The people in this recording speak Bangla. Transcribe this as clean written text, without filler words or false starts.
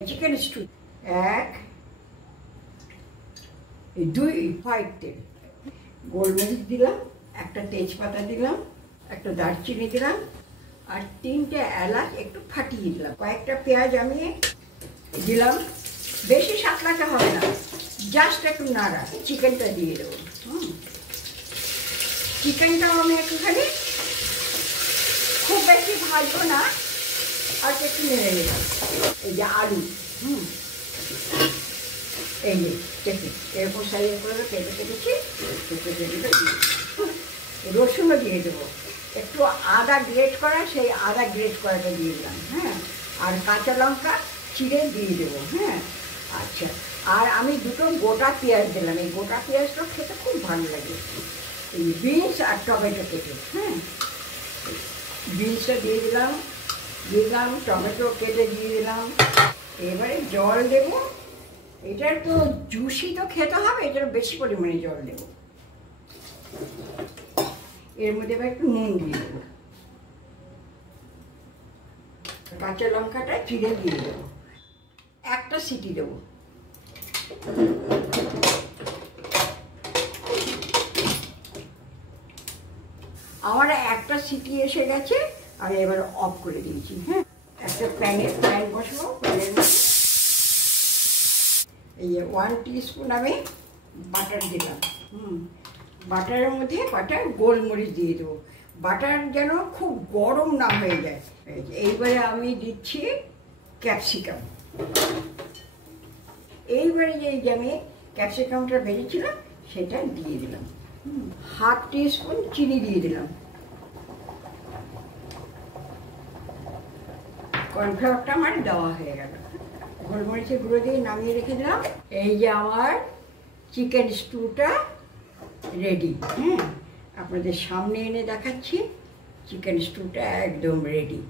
চিকেন স্টু এক দুই হোয়াইট তেল, গোলমরিচ দিলাম, একটা তেজপাতা দিলাম, একটা দারচিনি দিলাম, আর তিনটে এলাচ একটু ফাটিয়ে দিলাম, কয়েকটা পেঁয়াজ আমি দিলাম। বেশি সাঁতলাতে হবে না, জাস্ট একটু নাড়া চিকেনটা দিয়ে দেবো। চিকেনটাও আমি একটুখানি খুব বেশি ভাজবো না, আর একটু নেড়ে নিলাম। এই যে আলু, এই যে কেটে এরকম সাইজ করে কেটে কেটেছি, রসুনও দিয়ে দেবো, একটু আদা গ্রেট করা, সেই আদা গ্রেট করাটা দিয়ে দিলাম। হ্যাঁ, আর কাঁচা লঙ্কা চিড়ে দিয়ে দেবো। হ্যাঁ, আচ্ছা, আর আমি দুটো গোটা পেঁয়াজ দিলাম, এই গোটা পেঁয়াজটা খেতে খুব ভালো লাগে। এই বিনস আর টমেটো কেটে, হ্যাঁ, বিনসটা দিয়ে দিলাম, টমেটো কেটে দিয়ে দিলাম। এবারে জল দেবো, এটার তো জুসি তো খেতে হবে, এটার বেশি পরিমাণে জল দেবো। এর মধ্যে এবার একটু নুন দিয়ে দেবো, কাঁচা লঙ্কাটা চিড়ে দিয়ে দেবো, একটা সিটি দেবো। আমার একটা সিটি এসে গেছে, আমি এবার অফ করে দিয়েছি। হ্যাঁ, একটা প্যান বসাবো, প্যানের মধ্যে এই 1 টিস্পুন আমি বাটার দিলাম। বাটারের মধ্যে কটা গোলমরিচ দিয়ে দেবো, বাটার যেন খুব গরম না হয়ে যায়। এইবারে আমি দিচ্ছি ক্যাপসিকাম। এইবারে যে আমি ক্যাপসিকামটা ভেজেছিলাম সেটা দিয়ে দিলাম। 1/2 টিস্পুন চিনি দিয়ে দিলাম, কর্নফ্লাওয়ারটা আমার দেওয়া হয়ে গেল। গোলমরিচের গুঁড়ো দিয়ে নামিয়ে রেখে দিলাম। এই যে আমার চিকেন স্টুটা রেডি। হ্যাঁ, আপনাদের সামনে এনে দেখাচ্ছি, চিকেন স্টুটা একদম রেডি।